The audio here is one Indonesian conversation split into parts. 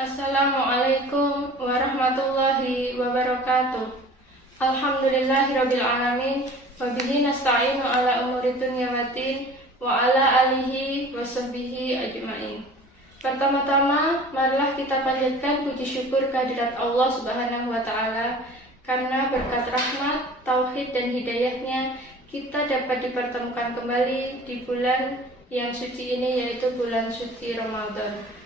Assalamualaikum warahmatullahi wabarakatuh. Alhamdulillahirabbil alamin wa bihi nasta'inu ala umuri dunya waddin wa ala alihi wa sahbihi ajmain. Pertama-tama, marilah kita panjatkan puji syukur kehadirat Allah Subhanahu wa taala karena berkat rahmat, tauhid dan hidayahnya kita dapat dipertemukan kembali di bulan yang suci ini, yaitu bulan suci Ramadan.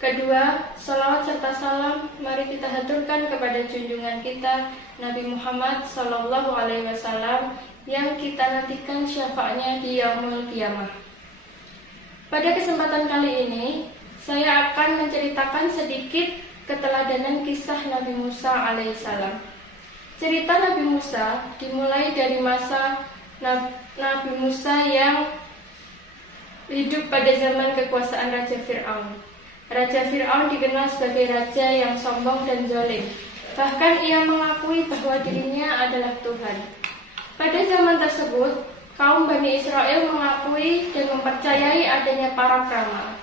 Kedua, salawat serta salam mari kita haturkan kepada junjungan kita Nabi Muhammad SAW yang kita nantikan syafaatnya di yaumul qiyamah. Pada kesempatan kali ini, saya akan menceritakan sedikit keteladanan kisah Nabi Musa alaihissalam. Cerita Nabi Musa dimulai dari masa Nabi Musa yang hidup pada zaman kekuasaan Raja Fir'aun. Raja Fir'aun dikenal sebagai raja yang sombong dan zalim. Bahkan ia mengakui bahwa dirinya adalah Tuhan. Pada zaman tersebut, kaum Bani Israel mengakui dan mempercayai adanya para peramal.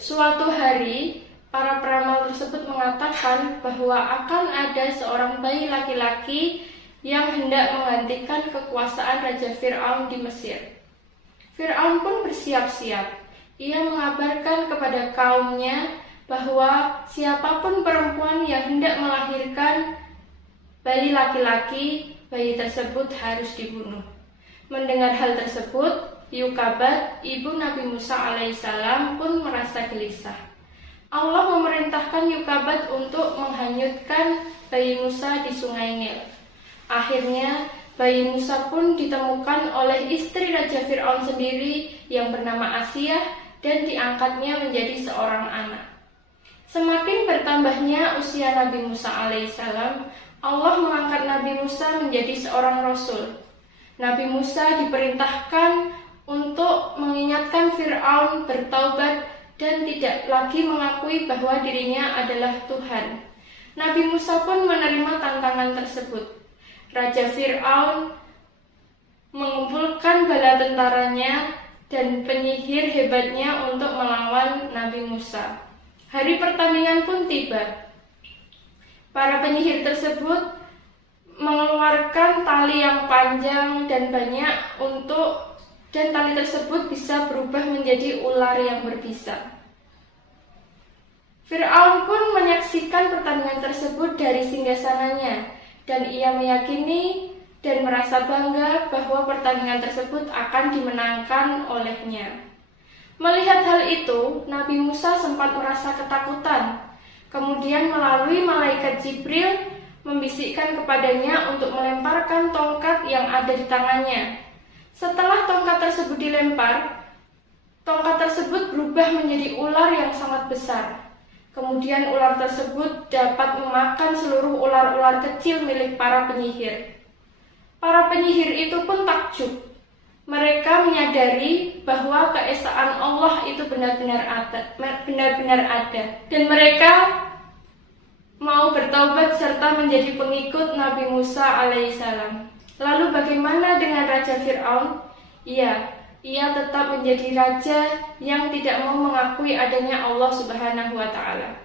Suatu hari, para peramal tersebut mengatakan bahwa akan ada seorang bayi laki-laki yang hendak menggantikan kekuasaan Raja Fir'aun di Mesir. Fir'aun pun bersiap-siap. Ia mengabarkan kepada kaumnya bahwa siapapun perempuan yang hendak melahirkan bayi laki-laki, bayi tersebut harus dibunuh. Mendengar hal tersebut, Yukabat, ibu Nabi Musa alaihissalam pun merasa gelisah. Allah memerintahkan Yukabat untuk menghanyutkan bayi Musa di sungai Nil. Akhirnya, bayi Musa pun ditemukan oleh istri Raja Fir'aun sendiri yang bernama Asiyah dan diangkatnya menjadi seorang anak. Semakin bertambahnya usia Nabi Musa alaihissalam, Allah mengangkat Nabi Musa menjadi seorang rasul. Nabi Musa diperintahkan untuk mengingatkan Fir'aun bertaubat dan tidak lagi mengakui bahwa dirinya adalah Tuhan. Nabi Musa pun menerima tantangan tersebut. Raja Fir'aun mengumpulkan bala tentaranya dan penyihir hebatnya untuk melawan Nabi Musa. Hari pertandingan pun tiba. Para penyihir tersebut mengeluarkan tali yang panjang dan banyak dan tali tersebut bisa berubah menjadi ular yang berbisa. Fir'aun pun menyaksikan pertandingan tersebut dari singgasananya dan ia meyakini dan merasa bangga bahwa pertandingan tersebut akan dimenangkan olehnya. Melihat hal itu, Nabi Musa sempat merasa ketakutan. Kemudian melalui malaikat Jibril membisikkan kepadanya untuk melemparkan tongkat yang ada di tangannya. Setelah tongkat tersebut dilempar, tongkat tersebut berubah menjadi ular yang sangat besar. Kemudian ular tersebut dapat memakan seluruh ular-ular kecil milik para penyihir. Para penyihir itu pun takjub. Mereka menyadari bahwa keesaan Allah itu benar-benar ada. Dan mereka mau bertaubat serta menjadi pengikut Nabi Musa alaihissalam. Lalu bagaimana dengan Raja Fir'aun? Ia tetap menjadi raja yang tidak mau mengakui adanya Allah Subhanahu wa taala.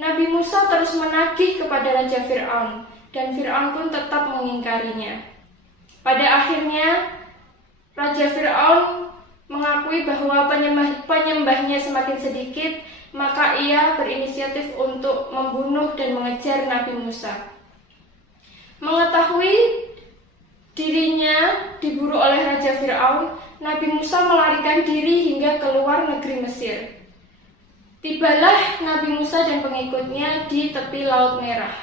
Nabi Musa terus menagih kepada Raja Fir'aun dan Fir'aun pun tetap mengingkarinya. Pada akhirnya, Raja Fir'aun mengakui bahwa penyembahnya semakin sedikit, maka ia berinisiatif untuk membunuh dan mengejar Nabi Musa. Mengetahui dirinya diburu oleh Raja Fir'aun, Nabi Musa melarikan diri hingga keluar negeri Mesir. Tibalah Nabi Musa dan pengikutnya di tepi Laut Merah.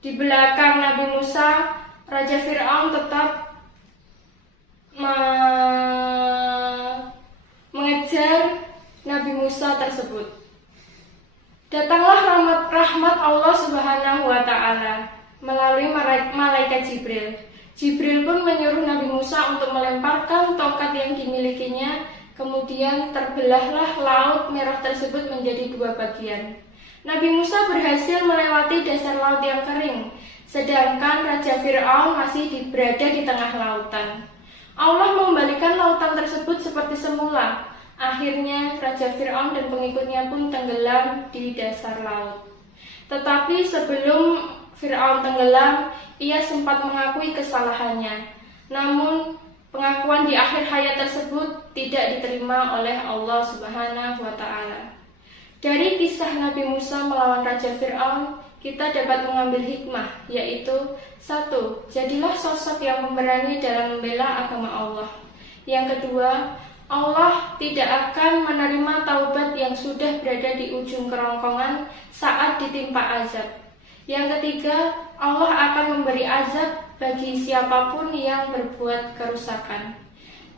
Di belakang Nabi Musa, Raja Fir'aun tetap mengejar Nabi Musa tersebut. Datanglah rahmat Allah Subhanahu wa taala melalui malaikat Jibril. Jibril pun menyuruh Nabi Musa untuk melemparkan tongkat yang dimilikinya, kemudian terbelahlah Laut Merah tersebut menjadi dua bagian. Nabi Musa berhasil melewati dasar laut yang kering, sedangkan Raja Fir'aun masih berada di tengah lautan. Allah mengembalikan lautan tersebut seperti semula. Akhirnya Raja Fir'aun dan pengikutnya pun tenggelam di dasar laut. Tetapi sebelum Fir'aun tenggelam, ia sempat mengakui kesalahannya. Namun pengakuan di akhir hayat tersebut tidak diterima oleh Allah Subhanahu wa Ta'ala. Dari kisah Nabi Musa melawan Raja Fir'aun, kita dapat mengambil hikmah, yaitu 1. Jadilah sosok yang pemberani dalam membela agama Allah. Yang kedua, Allah tidak akan menerima taubat yang sudah berada di ujung kerongkongan saat ditimpa azab. Yang ketiga, Allah akan memberi azab bagi siapapun yang berbuat kerusakan.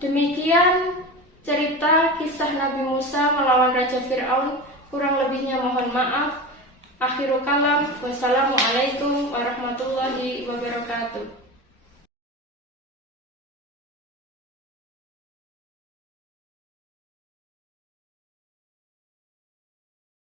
Demikian cerita kisah Nabi Musa melawan Raja Fir'aun. Kurang lebihnya mohon maaf. Akhirul kalam. Wassalamualaikum warahmatullahi wabarakatuh.